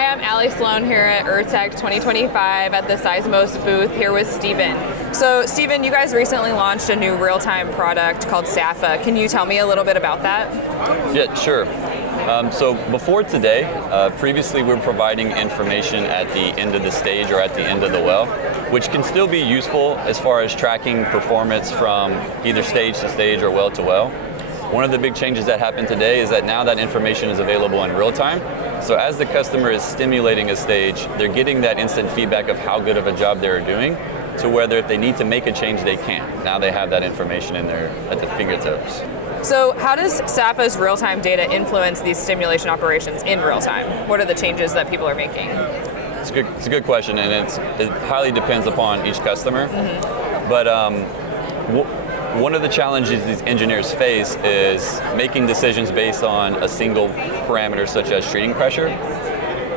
Hi, I'm Allie Sloan here at URTeC 2025 at the Seismos booth here with Steven. So Steven, you guys recently launched a new real-time product called SAFA. Can you tell me a little bit about that? Yeah, sure. So before today, previously we were providing information at the end of the stage or at the end of the well, which can still be useful as far as tracking performance from either stage to stage or well to well. One of the big changes that happened today is that now that information is available in real time. So as the customer is stimulating a stage, they're getting that instant feedback of how good of a job they're doing, to whether if they need to make a change, they can. Now they have that information in there at the fingertips. So how does SAFA's real-time data influence these stimulation operations in real time? What are the changes that people are making? It's a good question, and it highly depends upon each customer. But one of the challenges these engineers face is making decisions based on a single parameter, such as treating pressure.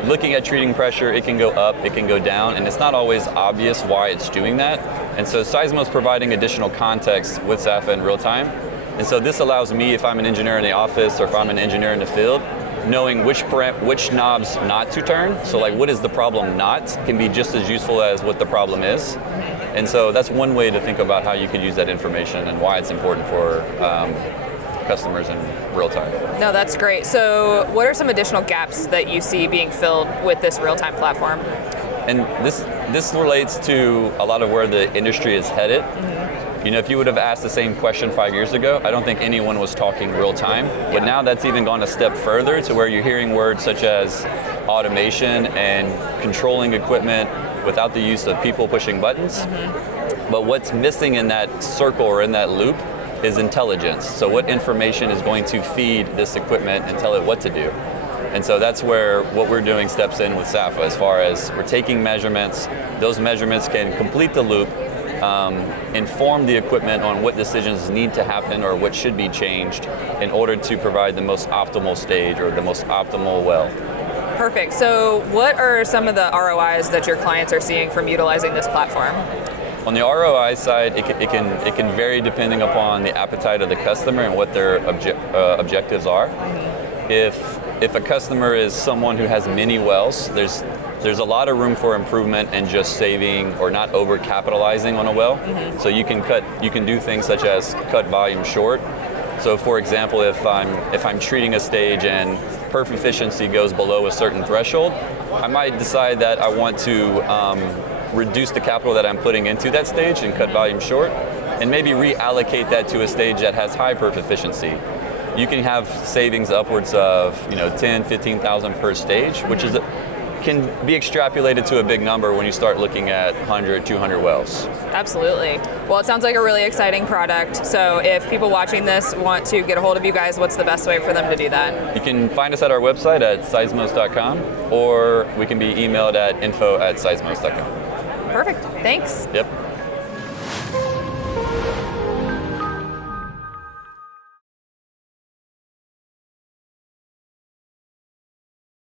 Looking at treating pressure, it can go up, it can go down, and it's not always obvious why it's doing that. And so Seismos is providing additional context with SAFA in real time. And so this allows me, if I'm an engineer in the office or if I'm an engineer in the field, knowing which knobs not to turn. So like, what is the problem not, can be just as useful as what the problem is. And so that's one way to think about how you could use that information and why it's important for customers in real time. No, that's great. So what are some additional gaps that you see being filled with this real-time platform? And this relates to a lot of where the industry is headed. You know, if you would have asked the same question 5 years ago, I don't think anyone was talking real time. But now that's even gone a step further to where you're hearing words such as automation and controlling equipment without the use of people pushing buttons. But what's missing in that circle or in that loop is intelligence. So what information is going to feed this equipment and tell it what to do? And so that's where what we're doing steps in with SAFA, as far as we're taking measurements. Those measurements can complete the loop, inform the equipment on what decisions need to happen or what should be changed in order to provide the most optimal stage or the most optimal well. Perfect. So what are some of the ROIs that your clients are seeing from utilizing this platform? On the ROI side, it can vary depending upon the appetite of the customer and what their objectives are. If a customer is someone who has many wells, there's a lot of room for improvement in just saving or not over capitalizing on a well. So you can do things such as cut volume short. So for example, if I'm treating a stage and perf efficiency goes below a certain threshold, I might decide that I want to reduce the capital that I'm putting into that stage and cut volume short, and maybe reallocate that to a stage that has high perf efficiency. You can have savings upwards of 10, 15,000 per stage, which can be extrapolated to a big number when you start looking at 100, 200 wells. Absolutely. Well, it sounds like a really exciting product. So if people watching this want to get a hold of you guys, what's the best way for them to do that? You can find us at our website at seismos.com, or we can be emailed at info@seismos.com. Perfect. Thanks. Yep.